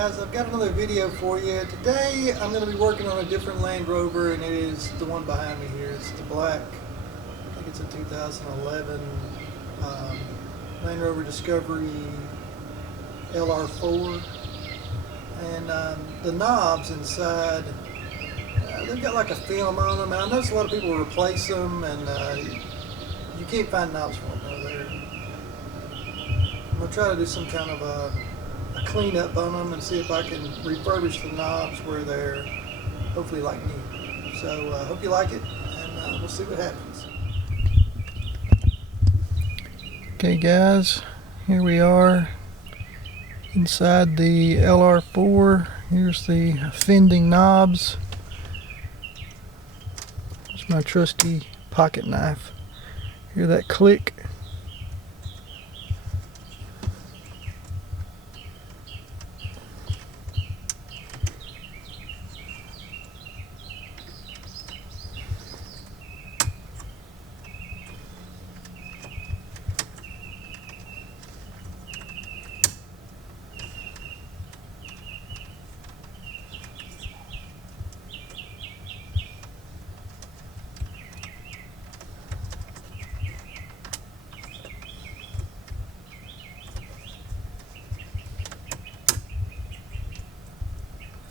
guys, I've got another video for you. Today I'm going to be working on a different Land Rover, and it is the one behind me here. It's the black, I think it's a 2011 Land Rover Discovery LR4. And the knobs inside, they've got like a film on them, and I noticed a lot of people replace them, and you can't find knobs for them over there. I'm going to try to do some kind of a cleanup on them and see if I can refurbish the knobs where they're hopefully like new. So hope you like it, and we'll see what happens. Okay guys, here we are inside the LR4. Here's the fending knobs. There's my trusty pocket knife. Hear that click?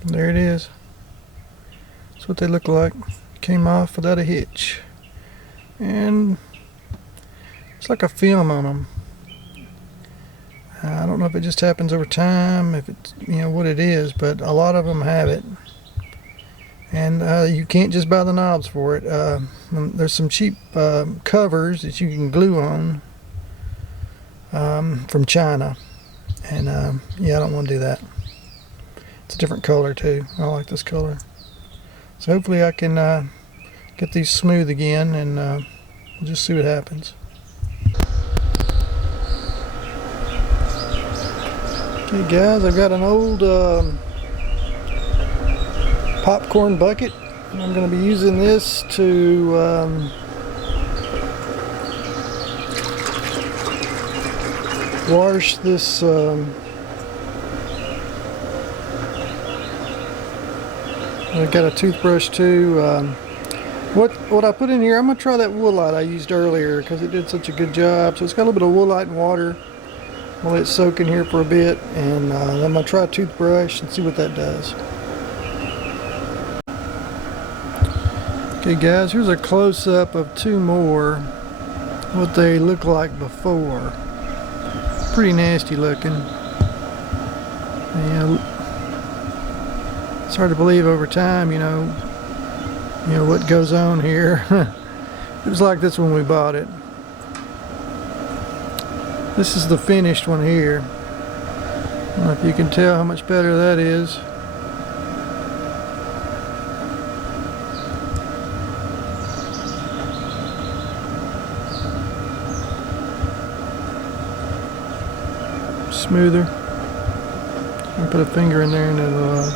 There it is. That's what they look like. Came off without a hitch. And it's like a film on them. I don't know if it just happens over time, if it's, what it is, but a lot of them have it. And you can't just buy the knobs for it. There's some cheap covers that you can glue on from China. And yeah, I don't want to do that. It's a different color too. I like this color. So hopefully I can get these smooth again, and we'll just see what happens. Okay guys, I've got an old popcorn bucket, and I'm going to be using this to wash this I've got a toothbrush too. What I put in here, I'm going to try that woolite I used earlier because it did such a good job. So it's got a little bit of woolite and water. I'll let it soak in here for a bit, and I'm going to try a toothbrush and see what that does. Okay guys, here's a close-up of two more, what they look like before. Pretty nasty looking. And it's hard to believe over time, what goes on here. It was like this when we bought it. This is the finished one here. I don't know if you can tell how much better that is. Smoother. I put a finger in there and it'll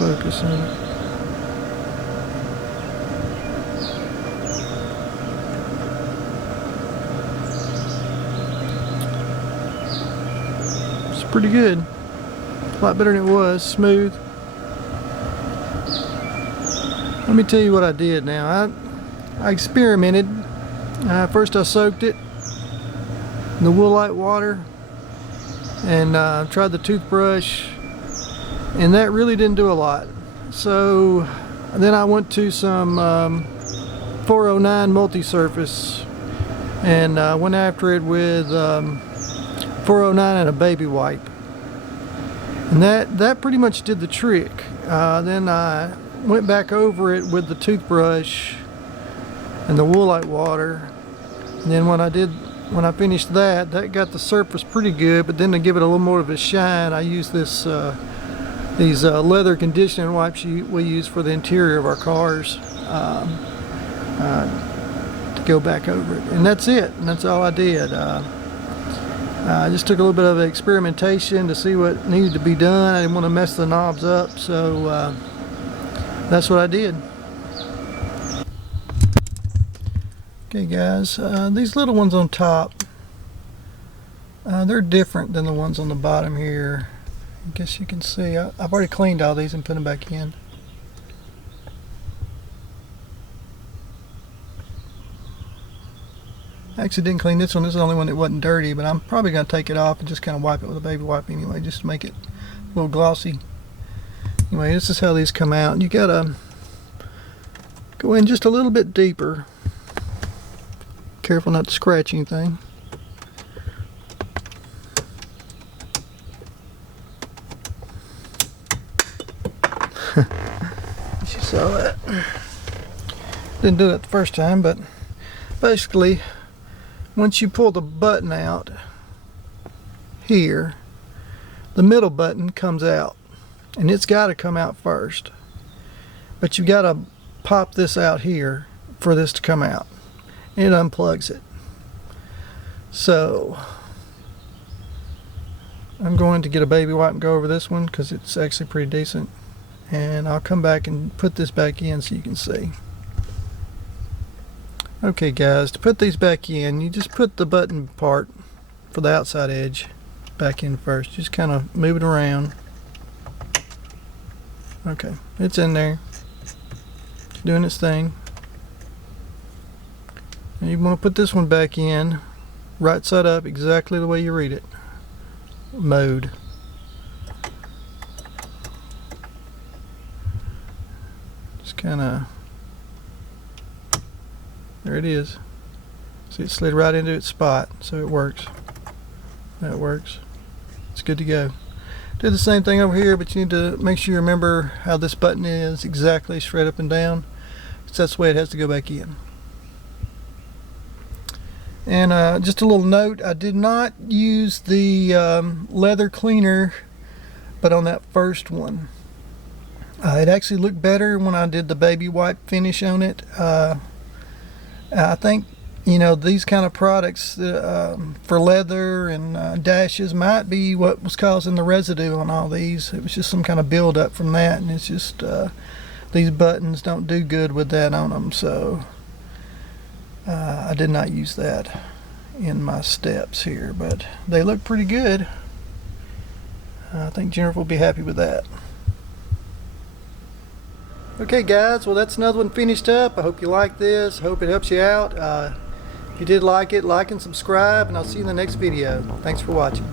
focus on it. It's pretty good. A lot better than it was. Smooth. Let me tell you what I did now. I experimented. First I soaked it in the woolite water and tried the toothbrush, and that really didn't do a lot. So then I went to some 409 multi-surface and went after it with 409 and a baby wipe, and that pretty much did the trick. Then I went back over it with the toothbrush and the woolite water, and then when I finished that got the surface pretty good. But then to give it a little more of a shine, I used this these leather conditioning wipes we use for the interior of our cars to go back over it. And that's it. And that's all I did. I just took a little bit of experimentation to see what needed to be done. I didn't want to mess the knobs up, so that's what I did. Okay guys, these little ones on top, They're different than the ones on the bottom here. I guess you can see I've already cleaned all these and put them back in. I actually didn't clean this one. This is the only one that wasn't dirty, but I'm probably going to take it off and just kind of wipe it with a baby wipe anyway, just to make it a little glossy. Anyway, this is how these come out. You got to go in just a little bit deeper. Careful not to scratch anything. You saw that. Didn't do it the first time, but basically, once you pull the button out here, the middle button comes out, and it's got to come out first. But you got to pop this out here for this to come out. It unplugs it. So I'm going to get a baby wipe and go over this one because it's actually pretty decent, and I'll come back and put this back in so you can see. Okay guys, to put these back in, you just put the button part for the outside edge back in first. Just kind of move it around. Okay, it's in there. It's doing its thing. And you want to put this one back in, right side up, exactly the way you read it. Mode. Just kind of, there it is. See, it slid right into its spot, so it works. That works. It's good to go. Do the same thing over here, but you need to make sure you remember how this button is exactly straight up and down, because that's the way it has to go back in. And just a little note, I did not use the leather cleaner, but on that first one. It actually looked better when I did the baby wipe finish on it. I think, you know, these kind of products for leather and dashes might be what was causing the residue on all these. It was just some kind of buildup from that, and it's just these buttons don't do good with that on them, so I did not use that in my steps here, but they look pretty good. I think Jennifer will be happy with that. Okay guys, well that's another one finished up. I hope you like this. I hope it helps you out. If you did like it, like and subscribe, and I'll see you in the next video. Thanks for watching.